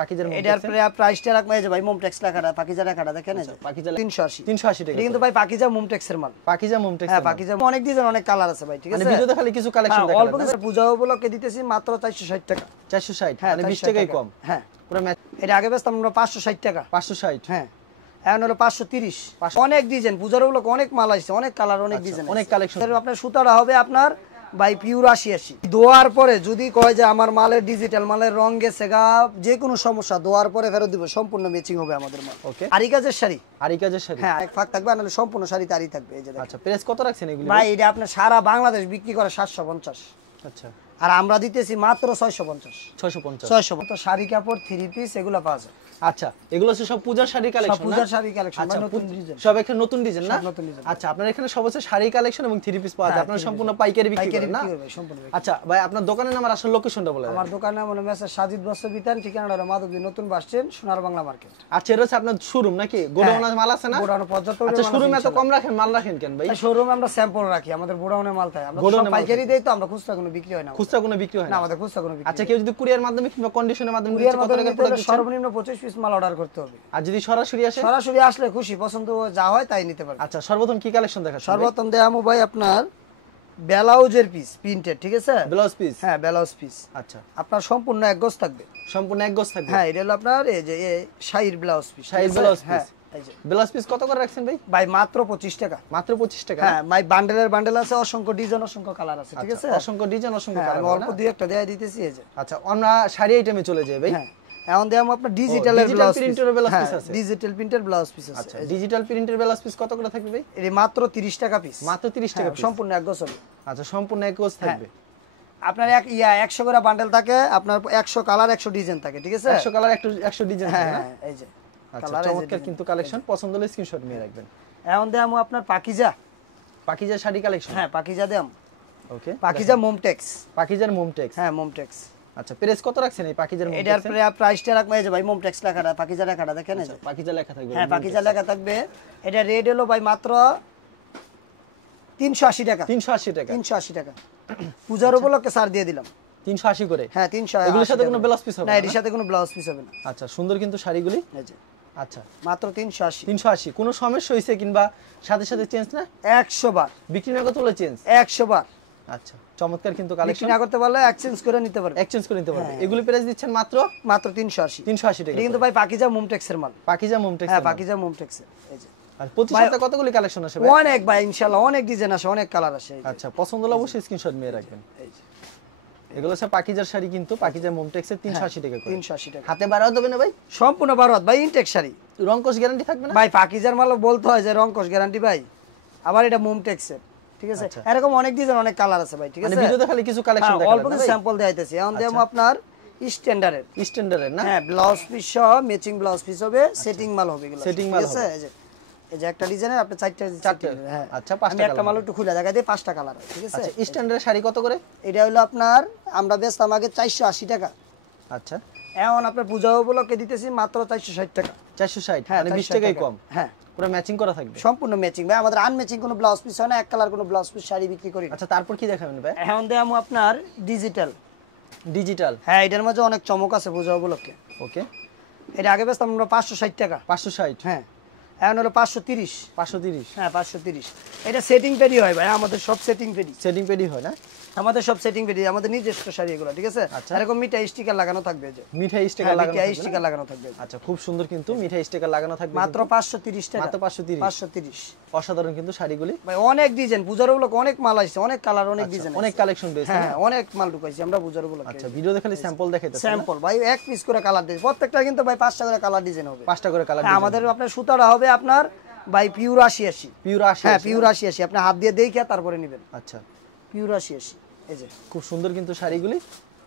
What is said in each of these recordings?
পাকিজার এটার প্রাইসটা রাখবে যে ভাই মুমটেক্স লেখাটা পাকিজা লেখাটা দেখেন এই যে পাকিজা 380 টাকা কিন্তু ভাই পাকিজা মুমটেক্সের মাল পাকিজা মুমটেক্স হ্যাঁ পাকিজা অনেক ডিজাইন অনেক কালার আছে ভাই ঠিক আছে মানে ভিডিওতে খালি কিছু কালেকশন দেখাবেন অল্প কিছু পূজা উপলক্ষে দিতেছি মাত্র 460 টাকা 460 মানে 20 টাকাই কম হ্যাঁ পুরো ম্যাচ এটা আগে বেচতাম আমরা 560 টাকা 560 হ্যাঁ এখন হলো 530 অনেক ডিজাইন পূজার উপলক্ষে অনেক মাল আসছে অনেক কালার অনেক ডিজাইন অনেক কালেকশন আপনার সুতাটা হবে আপনার বাই পিওর 80 দোয়ার পরে যদি কয় যে আমার মালের ডিজিটাল মালের রং গেছে গা যে কোনো সমস্যা দোয়ার পরে ফেরত দিব সম্পূর্ণ ম্যাচিং হবে আমাদের মাল ওকে আরি কাজের শাড়ি হ্যাঁ এক ফাক থাকবে নাহলে সম্পূর্ণ শাড়ি তারই থাকবে এই যে আচ্ছা প্রাইস কত রাখছেন এগুলো ভাই এটা আপনি সারা বাংলাদেশ বিক্রি করে 750 আচ্ছা আর আমরা দিতেছি মাত্র 650 তো শাড়ি কাপড় থ্রি পিস এগুলো পাওয়া যায় আচ্ছা এগুলো সব পূজার শাড়ি কালেকশন সব পূজার শাড়ি কালেকশন নতুন ডিজাইন সব এখানে নতুন ডিজাইন না নতুন ডিজাইন আচ্ছা আপনার এখানে সব হচ্ছে শাড়ি কালেকশন এবং থ্রি পিস পাওয়া যায় আপনারা সম্পূর্ণ পাইকারি বিক্রি করেন না আচ্ছা ভাই আপনার দোকানের নাম আর আসল লোকেশনটা বলে আমার দোকানের নাম হলো মেসার সাজিদ বস্ত্র বিতান ঠিকানাটা হলো মাধবদী নতুন বাস স্ট্যান্ড সোনার বাংলা মার্কেট আচ্ছা এটা হচ্ছে আপনার শোরুম নাকি গোডাউনের মাল আছে না গোডাউনে পর্যাপ্ত আচ্ছা শোরুমে এত কম রাখেন মাল রাখেন কেন ভাই শোরুমে আমরা স্যাম্পল রাখি আমাদের গোডাউনে মাল থাকে আমরা সব পাইকারি দেই তো আমরা খুচরা কোনো বিক্রি হয় না খুচরা কোনো বিক্রি হয় না আমাদের খুচরা কোনো বিক্রি আচ্ছা কেউ যদি কুরিয়ার মাধ্যমে কিংবা কন্ডিশনের মাধ্যমে কুরিয়ার মাধ্যমে সর্বনিম্ন 25 পিস মাল অর্ডার করতে হবে আর যদি সরাসরি আসে সরাসরি আসলে খুশি পছন্দ যা হয় তাই নিতে পারবে আচ্ছা সর্বপ্রথম কি কালেকশন দেখাচ্ছেন সর্বপ্রথম দেখামু ভাই আপনার ব্লাউজের পিস প্রিন্টেড ঠিক আছে ব্লাউজ পিস হ্যাঁ ব্লাউজ পিস আচ্ছা আপনার সম্পূর্ণ এক গজ থাকবে সম্পূর্ণ এক গজ থাকবে হ্যাঁ এটা হলো আপনার এই যে শাড়ির ব্লাউজ পিস শাড়ির ব্লাউজ পিস হ্যাঁ এই যে ব্লাউজ পিস কত করে রাখছেন ভাই ভাই মাত্র 25 টাকা মাত্র 25 টাকা হ্যাঁ ভাই বান্ডেলের বান্ডেল আছে অসংখ্য ডিজাইন অসংখ্য কালার আছে ঠিক আছে অসংখ্য ডিজাইন অসংখ্য কালার আমি অল্প দুই একটা দেয়া দিতেছি এই যে আচ্ছা আমরা শাড়ি আইটেমে চলে যাই ভাই হ্যাঁ এখন দেখামু আপনার ডিজিটালের ব্লাউজ প্রিন্টের ব্লাউজ পিস আছে ডিজিটাল প্রিন্টের ব্লাউজ পিস আছে আচ্ছা ডিজিটাল প্রিন্টের ব্লাউজ পিস কত করে থাকবে ভাই এই মাত্র 30 টাকা পিস মাত্র 30 টাকা পিস সম্পূর্ণ এক গজ হবে আচ্ছা সম্পূর্ণ এক গজ থাকবে আপনার 100 করে বান্ডেল থাকে আপনার 100 কালার 100 ডিজাইন থাকে ঠিক আছে 100 কালার 100 ডিজাইন থাকে না এই যে আচ্ছা চমৎকার কিন্তু কালেকশন পছন্দ হলে স্ক্রিনশট নিয়ে রাখবেন এখন দেখামু আপনার পাকিজা শাড়ি কালেকশন হ্যাঁ পাকিজা দেম ওকে পাকিজা মুমটেক্স পাকিজার মুমটেক্স হ্যাঁ মুমটেক্স আচ্ছা প্রাইস কত রাখছেন এই পাকিজার মুমটেক্স এটার প্রাইসটা রাখবে যে ভাই মুমটেক্স লেখাটা পাকিজা লেখাটা দেখেন এই যে পাকিজা লেখা থাকবে হ্যাঁ পাকিজা লেখা থাকবে এটা রেট হলো ভাই মাত্র 380 টাকা 380 টাকা পূজার উপলক্ষে ছাড় দিয়ে দিলাম 380 করে হ্যাঁ 380 এগুলোর সাথে কোনো ব্লাউজ পিস হবে না এর সাথে কোনো ব্লাউজ পিস হবে না আচ্ছা সুন্দর কিন্তু শাড়িগুলি এই যে আচ্ছা মাত্র 380 কোনো সমস্যা হইছে কিংবা সাথে সাথে চেঞ্জ না 100 বার বিক্রি না করতে হলে চেঞ্জ 100 বার আচ্ছা চমৎকার কিন্তু কালেকশন না করতে পারলে এক্সচেঞ্জ করে নিতে পারবে এক্সচেঞ্জ করে নিতে পারবে এগুলি প্রাইস দিচ্ছেন মাত্র 380 টাকা এটা কিন্তু ভাই পাকিজা মুমটেক্সের মাল পাকিজা মুমটেক্স হ্যাঁ পাকিজা মুমটেক্সের এই যে আর প্রতি সপ্তাহে কতগুলি কালেকশন আসে ভাই অনেক ভাই ইনশাআল্লাহ অনেক ডিজাইন আসে অনেক কালার আসে আচ্ছা পছন্দ হলে অবশ্যই স্ক্রিনশট নিয়ে রাখবেন এই যে এগুলো হচ্ছে পাকিজার শাড়ি কিন্তু পাকিজা মুমটেক্সের 380 টাকা করে 380 টাকা হাতে বাড়াও দেবে না ভাই সম্পূর্ণ বারোয়াত ভাই ইনটেক শাড়ি রংকশ গ্যারান্টি থাকবে না ভাই পাকিজার মাল বলতে হয় যে রংকশ গ্যারান্টি ভাই আবার এটা মুমটেক্সের ঠিক আছে এরকম অনেক ডিজাইন অনেক কালার আছে ভাই ঠিক আছে মানে ভিডিওতে খালি কিছু কালেকশন দেখাবেন অল্প কিছু স্যাম্পল দেখাইতেছি এখন দেবো আপনার স্ট্যান্ডার্ডের না হ্যাঁ ব্লাউজ পিস সহ ম্যাচিং ব্লাউজ পিস হবে সেটিং মাল হবে এগুলো সেটিং মাল হবে এই যে একটা ডিজাইনের আপনি চারটা হ্যাঁ আচ্ছা পাঁচটা একটা মাল একটু খুলে দেখাই দিই পাঁচটা কালার ঠিক আছে আচ্ছা স্ট্যান্ডার্ড শাড়ি কত করে এটা হলো আপনার আমরা বেচতাম আগে 480 টাকা আচ্ছা এখন আপনার পূজা উপলক্ষে দিতেছি মাত্র 460 টাকা 460 মানে 20 টাকাই কম হ্যাঁ পুরো ম্যাচিং করা থাকবে সম্পূর্ণ ম্যাচিং ভাই আমাদের আনম্যাচিং কোনো ব্লাউজ পিস হয় না এক কালার কোনো ব্লাউজ পিস শাড়ি বিক্রি করি আচ্ছা তারপর কি দেখাবেন ভাই এখন দেখামু আপনার ডিজিটাল হ্যাঁ এটার মধ্যে অনেক চমক আছে পূজা উপলক্ষে ওকে এটা আগে বেচতাম আমরা 560 টাকা 560 হ্যাঁ এখন হলো 530 হ্যাঁ 530 এটা সেটিং পেডি হয় ভাই আমাদের সব সেটিং পেডি হয় না আমাদের সব সেটিং পেডি আমাদের নিজস্ব শাড়ি এগুলো ঠিক আছে এরকম মিঠাই স্টিকার লাগানো থাকবে যে মিঠাই স্টিকার লাগানো থাকবে আচ্ছা খুব সুন্দর কিন্তু মিঠাই স্টিকার লাগানো থাকবে মাত্র 530 টাকা মাত্র 530 অসাধারণ কিন্তু শাড়িগুলি ভাই অনেক ডিজাইন পূজার উপলক্ষে অনেক মাল আসছে অনেক কালার অনেক ডিজাইন অনেক কালেকশন বেশ হ্যাঁ অনেক মাল ঢুকাইছি আমরা পূজার উপলক্ষে আচ্ছা ভিডিওতে খালি স্যাম্পল দেখাইতেছি স্যাম্পল ভাই এক পিস করে কালার দিই প্রত্যেকটা কিন্তু ভাই 5টা করে কালার ডিজাইন হবে 5টা করে কালার আমাদের আপনার সুতাটা হবে আপনার ভাই পিওর 80 হ্যাঁ পিওর 80 আপনি হাত দিয়ে দেখে তারপরে নেবেন আচ্ছা পিওর 80 এই যে খুব সুন্দর কিন্তু শাড়িগুলি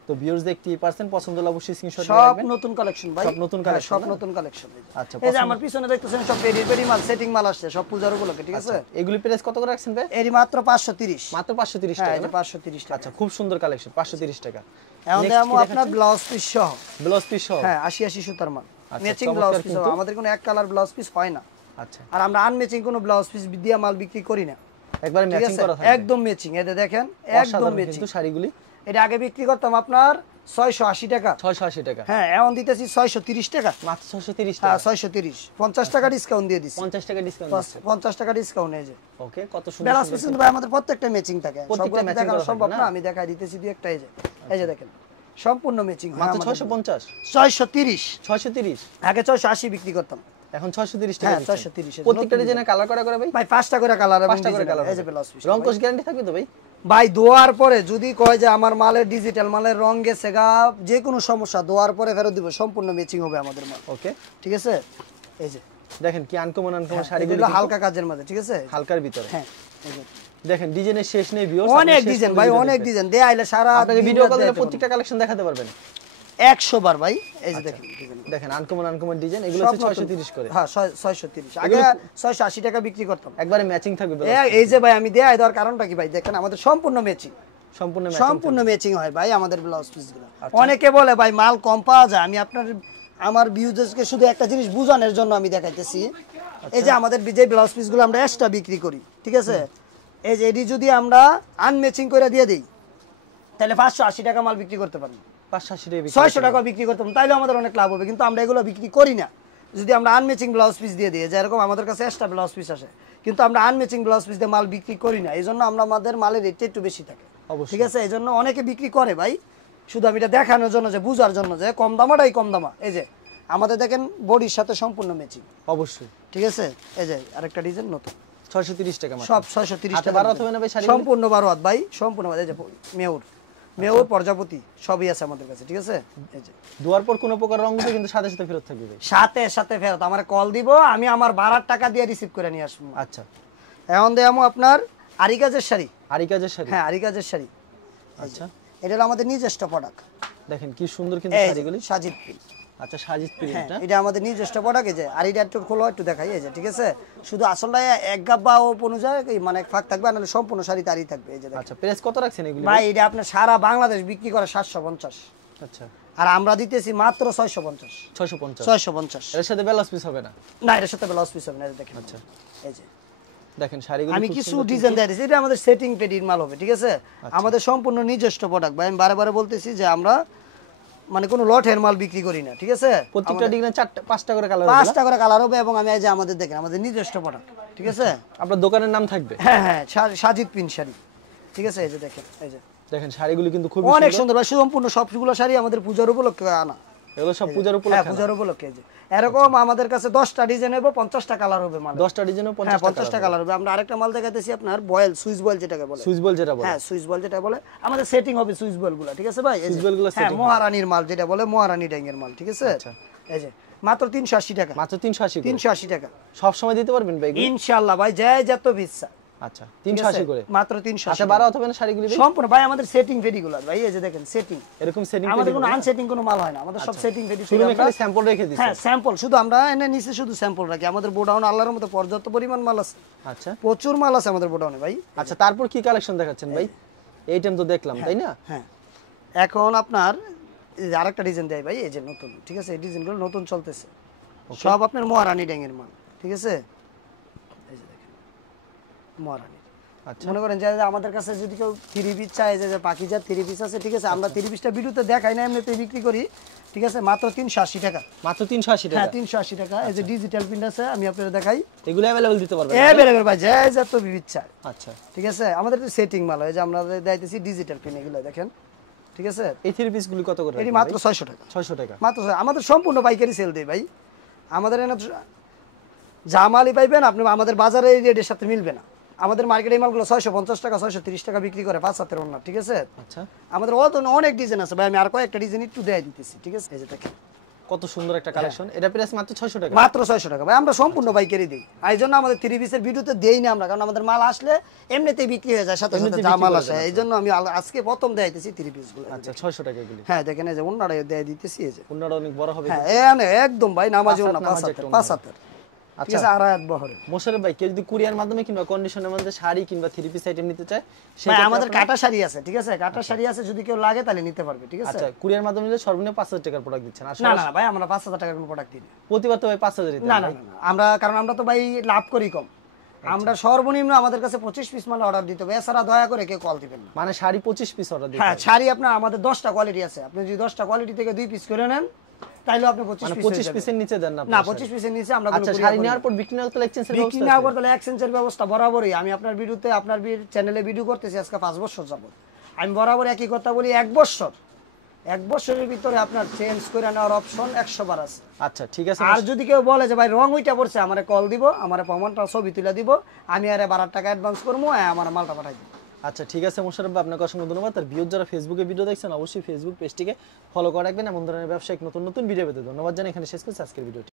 তো ভিউয়ার্স দেখতেই পারছেন পছন্দ হলে অবশ্যই স্ক্রিনশট নিয়ে সব রাখবেন নতুন কালেকশন ভাই সব নতুন কালেকশন সব নতুন কালেকশন আচ্ছা এই যে আমার পিছনে দেখতেছেন সব পেডি মাল সেটিং মাল আসছে সব পূজার উপলক্ষে ঠিক আছে এগুলি প্রাইস কত করে রাখছেন ভাই এরই মাত্র 530 মাত্র 530 টাকা হ্যাঁ এই যে 530 টাকা আচ্ছা খুব সুন্দর কালেকশন 530 টাকা এখন দেখাবো আপনার ব্লাউজ পিস সহ হ্যাঁ 80 সুতার মাল ম্যাচিং ব্লাউজ পিস আমাদের কোনো এক কালার ব্লাউজ পিস হয় না আচ্ছা আর আমরা আনম্যাচিং কোনো ব্লাউজ পিস দিয়ে মাল বিক্রি করি না একবার ম্যাচিং করা থাকে একদম ম্যাচিং এতে দেখেন একদম ম্যাচিং কিন্তু শাড়িগুলি এটা আগে বিক্রি করতাম আপনার 680 টাকা। 680 টাকা। হ্যাঁ এখন দিতেছি 630 টাকা। মাত্র 630 হ্যাঁ টাকা। 630, 50 টাকা ডিসকাউন্ট দিয়ে দিছি। 50 টাকা ডিসকাউন্ট আছে। 50 টাকা ডিসকাউন্ট এই যে। ওকে, কত সুন্দর ব্লাউজ সুন্দর পিস কিন্তু ভাই আমাদের প্রত্যেকটা ম্যাচিং থাকে, প্রত্যেকটা সবগুলো matching দেখানো করা সম্ভব থাকে না, না? আমি দেখাই দিতেছি দুই একটা। এই যে, এই যে দেখেন সম্পূর্ণ ম্যাচিং। মাত্র 650। 630, 630 আগে 680 বিক্রি করতাম, এখন 630 টাকা হ্যাঁ দিচ্ছেন। 630। প্রত্যেকটা ডিজাইনে কালার করা ভাই? ভাই 5টা করে কালার এবং 5টা করে কালার। এই যে ব্লাউজ পিস। রং কোশ গ্যারান্টি থাকবে তো ভাই? ভাই দোয়ার পরে যদি কয় যে আমার মালের ডিজিটাল মালের রং গেছে গা, যে কোনো সমস্যা দোয়ার পরে ফেরত দিব, সম্পূর্ণ ম্যাচিং হবে আমাদের মাল। ওকে, ঠিক আছে। এই যে দেখেন কি আনকমন শাড়িগুলো এগুলো হালকা কাজের মধ্যে, ঠিক আছে, হালকার ভিতরে। হ্যাঁ এই যে দেখেন ডিজাইনের শেষ নেই ভিউয়ার্স। অনেক ডিজাইন ভাই, অনেক ডিজাইন দেয়া আইলে সারা আপনাকে ভিডিও কল দিলে প্রত্যেকটা কালেকশন দেখাতে পারবেন 100 বার ভাই। এই যে দেখেন ডিজাইন, দেখেন আনকমন ডিজাইন, এগুলো হচ্ছে 630 করে। হ্যাঁ 630, আগে 680 টাকা বিক্রি করতাম। একবারে ম্যাচিং থাকবে। এই যে ভাই আমি দেয়া দেওয়ার কারণটা কি ভাই, দেখেন আমাদের সম্পূর্ণ ম্যাচিং, সম্পূর্ণ সম্পূর্ণ ম্যাচিং হয় ভাই আমাদের ব্লাউজ পিসগুলো। অনেকে বলে ভাই মাল কম পাওয়া যায়, আমি আমার ভিউয়ারদেরকে শুধু একটা জিনিস বোঝানোর জন্য আমি দেখাইতেছি। এই যে আমাদের যে ব্লাউজ পিসগুলো আমরা এক্সট্রা বিক্রি করি, ঠিক আছে, এই যে এটি যদি আমরা আনম্যাচিং করে দিয়ে দিই তাহলে 580 টাকা মাল বিক্রি করতে পারবো, 580 টাকা 600 টাকা বিক্রি করতাম, তাইলে আমাদের অনেক লাভ হবে। কিন্তু আমরা এগুলো বিক্রি করি না। যদি আমরা আনম্যাচিং ব্লাউজ পিস দিয়ে দিই, যেরকম আমাদের কাছে এক্সট্রা ব্লাউজ পিস আসে, কিন্তু আমরা আনম্যাচিং ব্লাউজ পিস দিয়ে মাল বিক্রি করি না, এই জন্য আমাদের মালের রেটটা একটু বেশি থাকে। ঠিক আছে, এই জন্য অনেকে বিক্রি করে ভাই, শুধু আমি এটা দেখানোর জন্য, যে বুঝার জন্য যে কম দামাটাই কম দামা। এই যে আমাদের দেখেন বডির সাথে সম্পূর্ণ ম্যাচিং, অবশ্যই। ঠিক আছে। এই যে আরেকটা ডিজাইন নতুন 630 টাকা মাত্র। সব 630 টাকা। 12 হবে না ভাই শাড়ি? সম্পূর্ণ 12 হাত ভাই, সম্পূর্ণ। এই যে মেয়র প্রজাপতি সবই আছে আমাদের কাছে, ঠিক আছে। এই যে দুয়ার পর কোনো প্রকার রং দিলে কিন্তু সাথে সাথে ফেরত থাকবে ভাই। সাথে সাথে ফেরত, আমার কল দিব, আমি আমার ভাড়ার টাকা দিয়ে রিসিভ করে নিয়ে আসবো। আচ্ছা, এখন দেখাবো আপনার আরি কাজের শাড়ি। আরি কাজের শাড়ি। হ্যাঁ আরি কাজের শাড়ি। আচ্ছা, এটা হলো আমাদের নিজস্ব প্রোডাক্ট। দেখেন কি সুন্দর কিন্তু শাড়িগুলি। সাজিদ প্রিন্ট। আচ্ছা, সাজিদ প্রিন্ট। এটা আমাদের নিজস্ব প্রোডাক্ট। এই যে আরিটা একটু খোলো, একটু দেখাই। এই যে, ঠিক আছে, শুধু আসলে এক গাব বা অনুযায়ী মানে ফাঁক থাকবে, নাহলে সম্পূর্ণ শাড়ি তারই থাকবে। এই যে আচ্ছা, প্রাইস কত রাখছেন এগুলি ভাই? এটা আপনার সারা বাংলাদেশ বিক্রি করে 750। আচ্ছা, আর আমরা দিতেছি মাত্র 650। 650। 650 এর সাথে ব্লাউজ পিস হবে না? না, এর সাথে ব্লাউজ পিস হবে না। দেখেন, আচ্ছা, এই যে দেখেন শাড়িগুলো আমি খুব কিছু সুন্দর ডিজাইন দিয়েছি, এটা আমাদের সেটিং পেডির মাল হবে, ঠিক আছে। আমাদের সম্পূর্ণ নিজস্ব প্রোডাক্ট ভাই, আমি বারে বলতেছি যে আমরা মানে কোনো লটের মাল বিক্রি করি না, ঠিক আছে। প্রত্যেকটা ডিজাইনে 5টা করে কালার হবে। 5টা করে কালার হবে, এবং আমি এই যে আমাদের দেখেন আমাদের নিজস্ব প্রোডাক্ট, ঠিক আছে। আপনার দোকানের নাম থাকবে? হ্যাঁ হ্যাঁ, সাজিদ প্রিন্ট শাড়ি, ঠিক আছে। এই যে দেখেন, এই যে দেখেন শাড়িগুলো কিন্তু খুব অনেক সুন্দর ভাই, সম্পূর্ণ সবগুলো শাড়ি আমাদের পূজার উপলক্ষে আনা। এগুলো সব পূজার হ্যাঁ উপলক্ষে। পূজার উপলক্ষে। যে এরকম আমাদের কাছে 10টা ডিজাইন হবে, 50টা কালার হবে মাল। 10টা ডিজাইনে 50টা কালার হবে। আমরা আরেকটা মাল দেখাইতেছি আপনার বয়েল, সুইচ বয়েল যেটাকে বলে। সুইচ বল যেটা বলে। হ্যাঁ সুইচ বল যেটা বলে, আমাদের সেটিং হবে সুইচ বলগুলো, ঠিক আছে ভাই। সুইচ বলগুলো হ্যাঁ মহারানীর মাল যেটা বলে, মহারানী ড্যাঙ্গের মাল, ঠিক আছে। আচ্ছা, এই যে মাত্র 380 টাকা। মাত্র 380 করে। 380 টাকা সব সময় দিতে পারবেন ভাই? ইনশাআল্লাহ ভাই, যত ইচ্ছা। আচ্ছা, 380 করে মাত্র 380। আচ্ছা, 12 হবে না শাড়িগুলি ভাই? সম্পূর্ণ ভাই আমাদের সেটিং রেডিগুলার ভাই। এই যে দেখেন সেটিং, এরকম সেটিং আমাদের কোনো আনসেটিং কোনো মাল হয় না, আমাদের সব সেটিং রেডি। শুধু খালি স্যাম্পল রেখে দিছি। হ্যাঁ স্যাম্পল, শুধু আমরা এনে নিচে শুধু স্যাম্পল রাখি। আমাদের গোডাউন আল্লাহর মতো পর্যাপ্ত পরিমাণ মাল আছে। আচ্ছা, প্রচুর মাল আছে আমাদের গোডাউনে ভাই। আচ্ছা, তারপর কি কালেকশন দেখাচ্ছেন ভাই? এই টাইম তো দেখলাম, তাই না? হ্যাঁ, এখন আপনার এই যে আরেকটা ডিজাইন দেয় ভাই, এই যে নতুন, ঠিক আছে। এই ডিজাইনগুলো নতুন চলতেছে, সব আপনার মহারানী ড্যাঙ্গের মাল, ঠিক আছে। এই যে দেখেন মহারানী। আচ্ছা, মনে করেন যে আমাদের কাছে যদি কেউ 3 পিস চায়, যে পাকিজার 3 পিস আছে, ঠিক আছে, আমরা 3 পিসটা ভিডিওতে দেখাই না, এমনিতে বিক্রি করি, ঠিক আছে, মাত্র 380 টাকা। মাত্র 380 টাকা? হ্যাঁ 380 টাকা। এই যে ডিজিটাল প্রিন্ট আছে, আমি আপনাদের দেখাই। এগুলো अवेलेबल দিতে পারবেন? अवेलेबल ভাই, যত বিবিধ চাই। আচ্ছা, ঠিক আছে, আমাদের তো সেটিং মাল হয়, যে আমরা দেখাইতেছি ডিজিটাল প্রিন্ট, এগুলো দেখেন, ঠিক আছে। এই 3 পিস গুলি কত করে? এটি মাত্র 600 টাকা। 600 টাকা মাত্র। আমাদের সম্পূর্ণ পাইকারি সেল দেই ভাই। আমাদের এনে জামালি পাইবেন আপনি, আমাদের বাজারে এই রেটের সাথে মিলবে না। আমাদের মার্কেটে এই মালগুলো 650 টাকা 630 টাকা বিক্রি করে 5 হাতের ওন্না, ঠিক আছে। আচ্ছা, আমাদের অনেক ডিজাইন আছে ভাই, আমি আর কয়েকটা ডিজাইন একটু দেখাই দিতেছি, ঠিক আছে। এই যে দেখেন কত সুন্দর একটা কালেকশন। এটা প্রাইস মাত্র 600 টাকা? মাত্র 600 টাকা ভাই। আমরা সম্পূর্ণ পাইকারি দেই, এই জন্য আমাদের 3 পিসের ভিডিওতে দেই না আমরা, কারণ আমাদের মাল আসলে এমনিতেই বিক্রি হয়ে যায়, সাথে সাথে জামাল আসে, এই জন্য আমি আজকে প্রথম দেখাইতেছি 3 পিস গুলো। আচ্ছা, 600 টাকা এগুলি। হ্যাঁ দেখেন, এই যে ওন্নাটা দেখাই দিতেছি, এই যে ওন্নাটা অনেক বড় হবে। হ্যাঁ একদম ভাই নামাজি ওন্না, 5 হাতের, ঠিক আছে, আড়াই বহরে। মোশাররফ ভাই, কেউ যদি কুরিয়ার মাধ্যমে কিংবা কন্ডিশনের মধ্যে শাড়ি কিংবা 3 পিস আইটেম নিতে চায়, ভাই আমাদের কাটা শাড়ি আছে, ঠিক আছে, কাটা শাড়ি আছে, যদি কেউ লাগে তাহলে নিতে পারবে, ঠিক আছে। আচ্ছা, কুরিয়ার মাধ্যমে নিলে সর্বনিম্ন 5000 টাকার প্রোডাক্ট দিচ্ছেন? না না ভাই, আমরা 5000 টাকার কোনো প্রোডাক্ট দিই না। প্রতিবার তো ভাই 5000 দিতে? না না না, আমরা কারণ আমরা তো ভাই লাভ করি কম, আমরা সর্বনিম্ন আমাদের কাছে 25 পিস মাল অর্ডার দিতে হবে, এছাড়া দয়া করে কেউ কল দিবেন না। মানে শাড়ি 25 পিস অর্ডার দিতে হ্যাঁ, হবে। শাড়ি আপনার আমাদের 10টা কোয়ালিটি আছে, আপনি যদি 10টা কোয়ালিটি থেকে 2 পিস করে নেন তাইলে আপনি 25 মানে পিস 25 পিসের নিচে দেন না না, আপনারা 25 পিসের নিচে আমরা আচ্ছা, শাড়ি নেওয়ার পর বিক্রি না করতে এক্সচেঞ্জের বিক্রি ব্যবস্থা না আছে? করতে হলে এক্সচেঞ্জের ব্যবস্থা বরাবরই। আমি আপনার ভিডিওতে আপনার চ্যানেলে ভিডিও করতেছি আজকে 5 বছর যাবত, আমি বরাবর একই কথা বলি, 1 বছরের ভিতরে আপনার চেঞ্জ করে নেওয়ার অপশন 100 বার আছে। আচ্ছা ঠিক আছে। আর যদি কেউ বলে যে ভাই রং ওইটা পড়ছে, আমারে কল দিব, আমারে প্রমাণটা ছবি তুলে দিব, আমি আরে 12 টাকা অ্যাডভান্স করবো, আমার মালটা পাঠাই দিব। আচ্ছা ঠিক আছে মোশাররফ ভাই, আপনাকে অসংখ্য ধন্যবাদ। আর ভিউয়ার যারা ফেসবুকে ভিডিও দেখছেন অবশ্যই ফেসবুক পেজটিকে ফলো করে রাখবেন, এমন ধরনের ব্যবসায়িক নতুন নতুন ভিডিও পেতে। ধন্যবাদ জানাই, এখানে শেষ করছি আজকের ভিডিওটি।